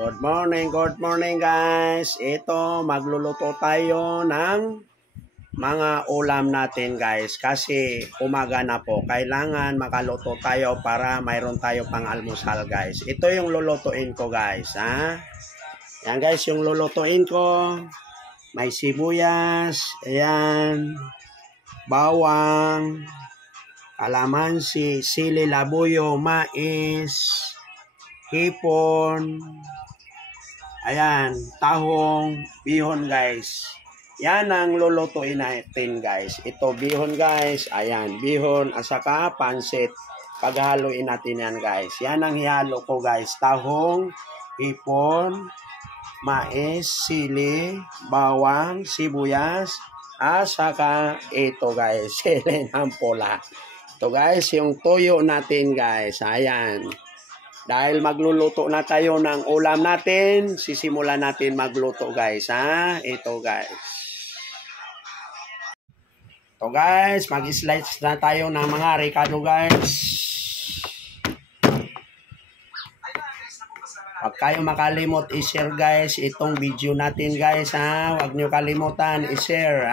Good morning guys. Ito, magluluto tayo ng mga ulam natin guys. Kasi umaga na po, kailangan makaluto tayo para mayroon tayo pang almusal guys. Ito yung lulutuin ko guys. Yan guys, yung lulutuin ko. May sibuyas, ayan, bawang, kalamansi, sili, labuyo, mais, hipon, ayan, tahong, bihon guys. Yan ang lulutuin natin guys. Ito bihon guys. Ayan, bihon at saka pansit. Paghaluin natin yan guys. Yan ang hihalo ko guys. Tahong, hipon, mais, sili, bawang, sibuyas, at saka ito guys. Sili ng pula. Ito guys, yung tuyo natin guys. Ayan. Dahil magluluto na tayo ng ulam natin, sisimulan natin magluto guys, Ito guys. Ito guys, mag-slice na tayo ng mga ricado guys. Huwag kayo makalimot i-share guys itong video natin guys, Huwag nyo kalimutan i-share,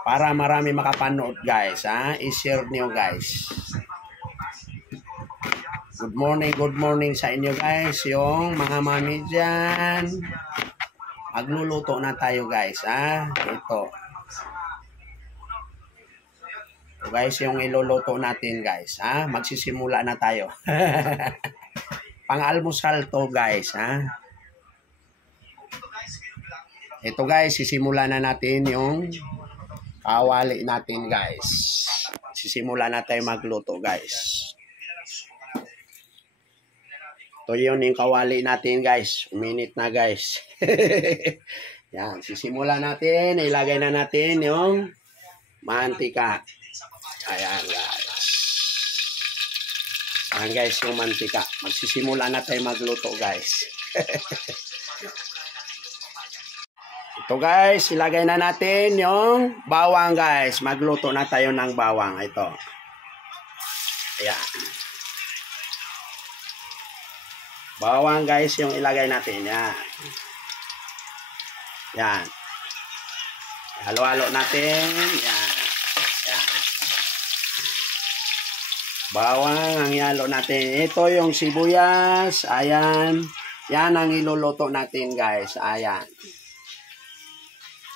Para marami makapanood guys, I-share nyo guys. Good morning sa inyo guys, yung mga mami dyan. Magluluto na tayo guys, Ito. Ito guys, yung iluluto natin guys, Magsisimula na tayo. Pang-almusal to guys, Ito guys, sisimulan na natin yung kawali natin guys. Sisimulan na tayo magluto guys. Ito yun yung kawali natin guys. Minute na guys. Yan. Sisimulan natin. Ilagay na natin yung mantika. Ayan guys. Ayan guys yung mantika. Magsisimula na tayo magluto guys. Ito guys. Ilagay na natin yung bawang guys. Magluto na tayo ng bawang. Ito. Ayan. Bawang guys yung ilagay natin. Yan. Yan. Halo-halo natin. Yan. Yan. Bawang ang ihalo natin. Ito yung sibuyas. Ayan. Yan ang iluluto natin guys. Ayan.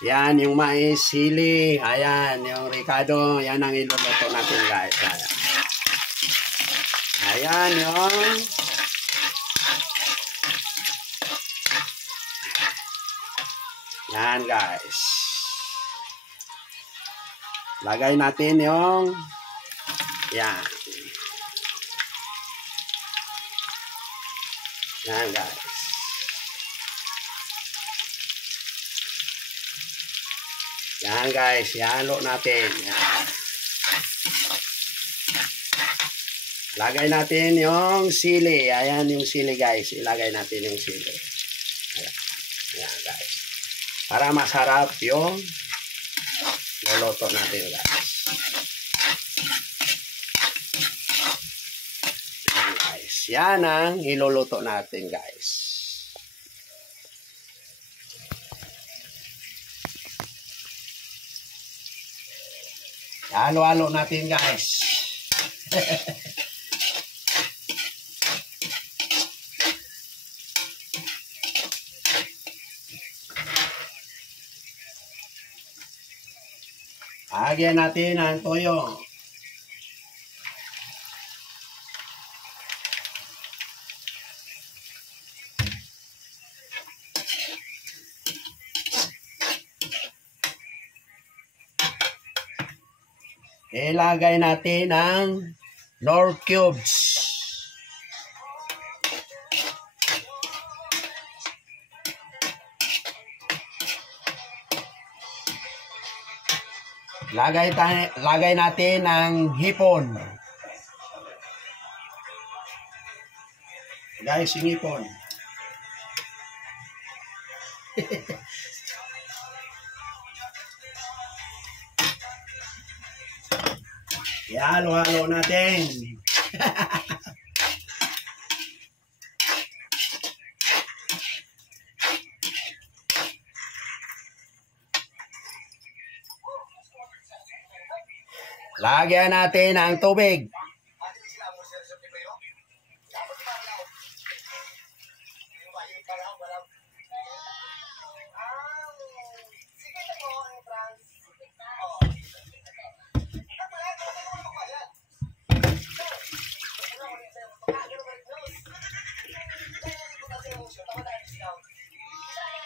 Yan yung mais, sili. Ayan yung ricado. Yan ang iluluto natin guys. Ayan. Ayan yung yan guys. Lagay natin yung yan. Yan guys. Yan guys. Ihalo natin. Yan. Lagay natin yung sili. Ayan yung sili guys. Ilagay natin yung sili. Ayan. Yan guys. Para masarap yung luluto natin guys. Yan guys. Yan ang iluluto natin guys. Halo-halo natin guys. Lagyan natin ang toyo. Ilagay natin ang Knorr cubes. Lagay natin ang hipon. Guys, yung hipon. Halo-halo natin. Lagyan natin ang tubig.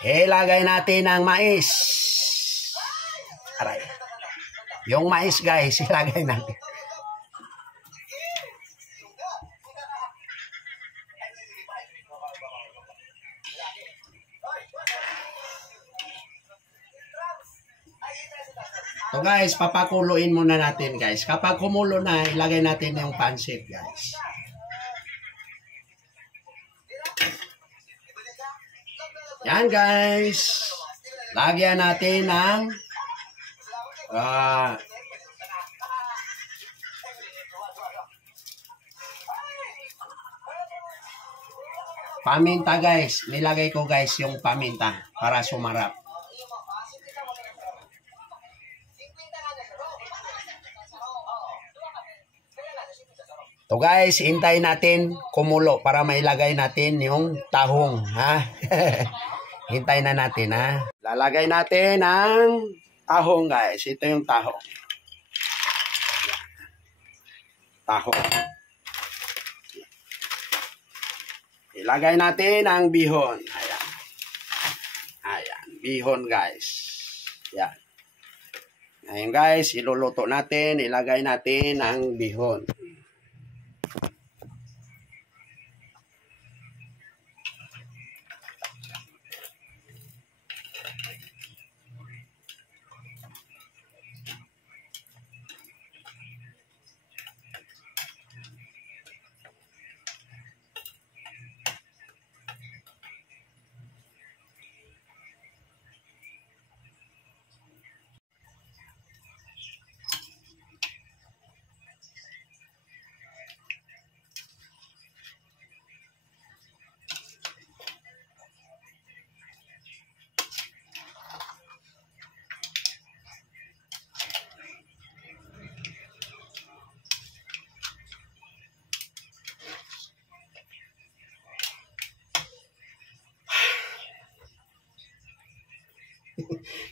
Ilagay natin ang mais. Aray. Yung mais guys, ilagay natin. So guys, papakuluin muna natin guys. Kapag kumulo na, ilagay natin yung pansit guys. Yan guys. Lagyan natin ng paminta guys. Nilagay ko guys yung paminta para sumarap. So guys, hintayin natin kumulo para mailagay natin yung tahong, ha? Hintayin na natin, ha? Lalagay natin ang tahong, guys. Ito yung tahong. Tahong. Ilagay natin ang bihon. Ayan. Ayan. Bihon, guys. Ayan. Ayan, guys. Iluluto natin. Ilagay natin ang bihon.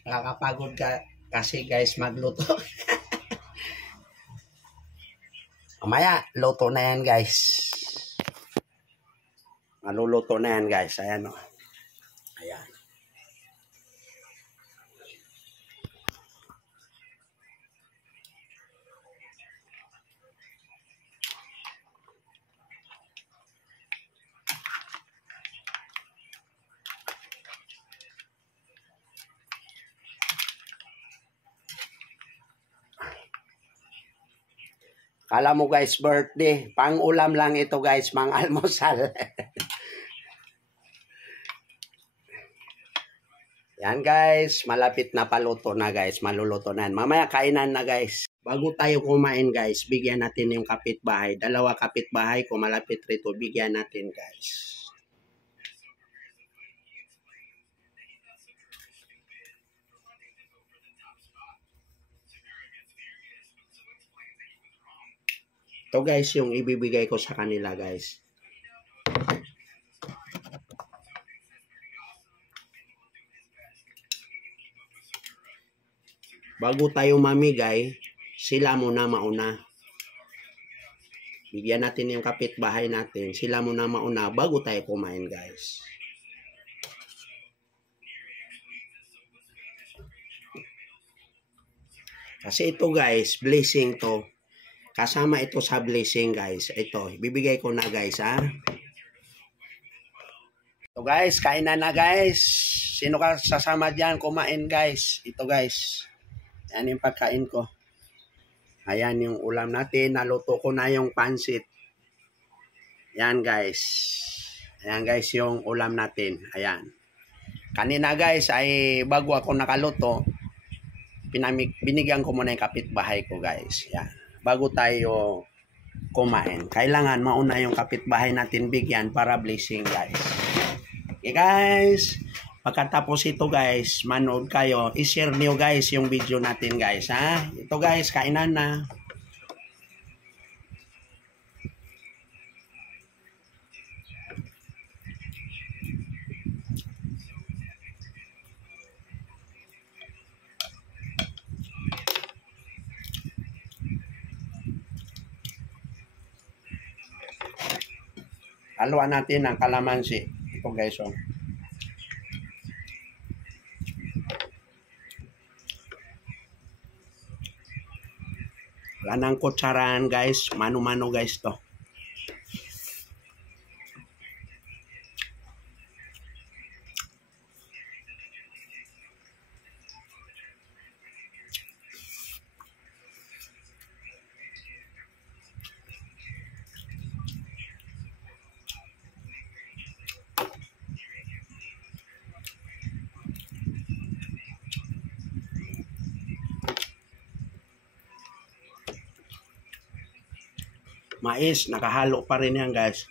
Nakakapagod ka kasi guys magluto. Mamaya, luto na yan guys. Maluluto na yan guys. Ayan o. Ayan. Kala mo guys, birthday. Pang-ulam lang ito guys, mang-almusal. Yan guys, malapit na paluto na guys. Maluluto na yan. Mamaya kainan na guys. Bago tayo kumain guys, bigyan natin yung kapitbahay. 2 kapitbahay ko malapit rito. Bigyan natin guys. Ito guys, yung ibibigay ko sa kanila guys. Bago tayo mamigay, sila muna mauna. Bigyan natin yung kapitbahay natin. Sila muna mauna bago tayo kumain guys. Kasi ito guys, blessing to. Kasama ito sa blessing guys. Ito, ibibigay ko na guys ha. So guys, kainan na guys. Sino ka sasama dyan kumain guys? Ito guys. Yan yung pagkain ko. Ayan yung ulam natin. Naluto ko na yung pansit. Yan guys. Ayan guys yung ulam natin. Ayan. Kanina guys ay bago ako nakaluto, binigyan ko muna yung kapitbahay ko guys. Yan. Bago tayo kumain. Kailangan mauna yung kapitbahay natin bigyan para blessing guys. Okay guys. Pagkatapos ito guys, manood kayo. I-share niyo guys yung video natin guys ha. Ito guys, kainan na. Haluan natin ng kalamansi. Ito guys, oh. Wala nang kutsarahan guys. Mano-mano guys to. Mais, nakahalo pa rin yan guys.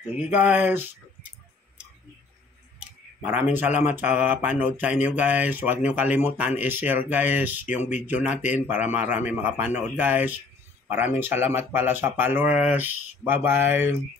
Sige guys. Maraming salamat sa panood sa inyo guys. Huwag niyo kalimutan i-share guys yung video natin para marami makapanood guys. Maraming salamat pala sa followers. Bye bye.